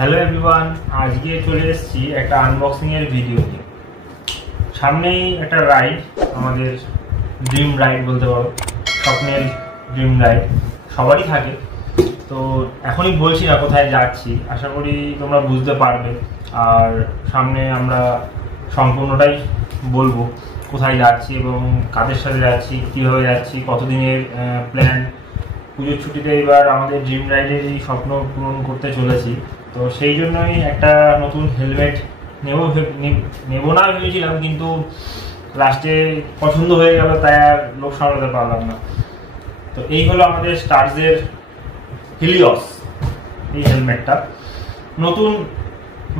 Hello everyone, আজকে চলে এসেছি একটা আনবক্সিং এর ভিডিও নিয়ে। সামনেই একটা রাইড, আমাদের ড্রিম রাইড বলতে পারো, স্বপ্নের ড্রিম রাইড সবারই থাকে। তো এখনই বলছি না কোথায় যাচ্ছি, আশা করি তোমরা বুঝতে পারবে। আর সামনে আমরা সম্পূর্ণটাই বলবো কোথায় যাচ্ছি এবং কাদের সাথে যাচ্ছি, কীভাবে যাচ্ছি, কতদিনের প্ল্যান। পুজোর ছুটিতে এবার আমাদের ড্রিম রাইডের এই স্বপ্ন পূরণ করতে চলেছি। তো সেই জন্যই একটা নতুন হেলমেট নেব না ভেবেছিলাম, কিন্তু লাস্টে পছন্দ হয়ে গেল, তাই আর লোক সামলাতে পারলাম না। তো এই হলো আমাদের স্টার্সের হিলিওস। এই হেলমেটটা নতুন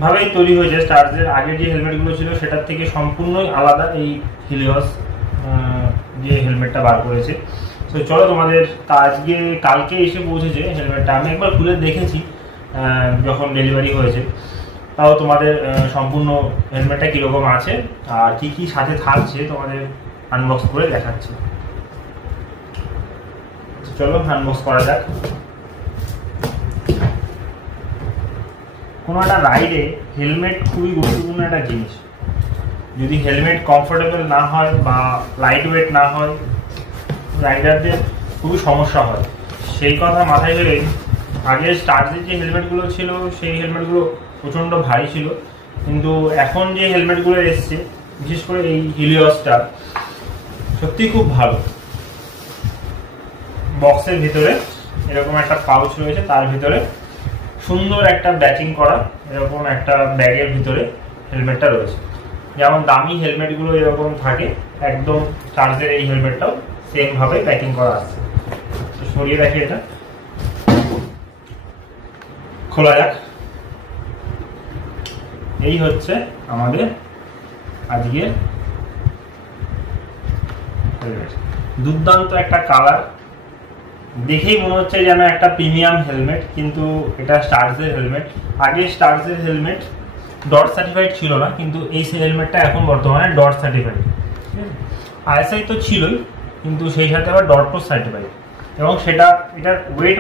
ভাবেই তৈরি হয়েছে। স্টার্সের আগে যে হেলমেটগুলো ছিল সেটার থেকে সম্পূর্ণই আলাদা এই হিলিওস যে হেলমেটটা বার করেছে। তো চলো, তোমাদের কালকে এসে পৌঁছেছে হেলমেটটা। আমি একবার খুলে দেখেছি যখন ডেলিভারি হয়েছে, তাও তোমাদের সম্পূর্ণ হেলমেটটা কীরকম আছে আর কি কি সাথে থাকছে তোমাদের আনবক্স করে দেখাচ্ছি। চলো আনবক্স করা যাক। কোনো একটা রাইডে হেলমেট খুবই গুরুত্বপূর্ণ একটা জিনিস। যদি হেলমেট কমফোর্টেবল না হয় বা লাইট ওয়েট না হয়, রাইডারদের খুবই সমস্যা হয়। সেই কথা মাথায় ভেবে আগে স্টার্সের যে হেলমেটগুলো ছিল সেই হেলমেটগুলো প্রচণ্ড ভারী ছিল, কিন্তু এখন যে হেলমেটগুলো এসছে, বিশেষ করে এই হিলিওসটা সত্যি খুব ভালো। বক্সের ভিতরে এরকম একটা পাউচ রয়েছে, তার ভিতরে সুন্দর একটা ব্যাকিং করা এরকম একটা ব্যাগের ভিতরে হেলমেটটা রয়েছে। যেমন দামি হেলমেটগুলো এরকম থাকে, একদম স্টার্সের এই হেলমেটটাও সেম ভাবে প্যাকিং করা আছে। সরিয়ে রাখি, এটা খোলা যাক। এই হচ্ছে আমাদের আজকে দুর্দান্ত একটা কালার, দেখেই মনে হচ্ছে যেন একটা প্রিমিয়াম হেলমেট, কিন্তু এটা স্টার্সের হেলমেট। আগে স্টার্সের হেলমেট ডট সার্টিফাইড ছিল না, কিন্তু এই হেলমেটটা এখন বর্তমানে ডট সার্টিফাইড। আইএসআই তো ছিলই, কিন্তু সেই সাথে আবার ডট প্রো সার্টিফাইড। এবং এটার ওয়েট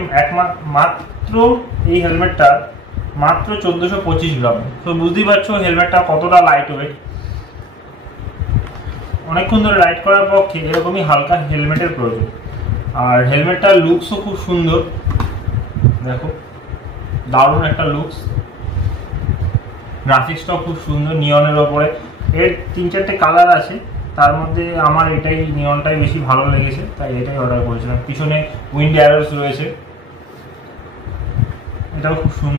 মাত্র এই হেলমেটটা মাত্র 1425 গ্রাম। তো বুঝতেই পারছো হেলমেটটা কতটা লাইট ওয়েট। অনেকক্ষণ ধরে রাইড করার পক্ষে এরকমই হালকা হেলমেটের প্রয়োজন। আর হেলমেটটার লুকসও খুব সুন্দর, দেখো দারুণ একটা লুকস। গ্রাফিক্সটাও খুব সুন্দর, নিয়নের ওপরে। এর 3-4টে কালার আছে, তার মধ্যে আমার এটাই নিয়নটাই বেশি ভালো লেগেছে, তাই এটাই অর্ডার করেছিলাম। পিছনে উইন্ড অ্যারোস রয়েছে, এটাও খুব সুন্দর।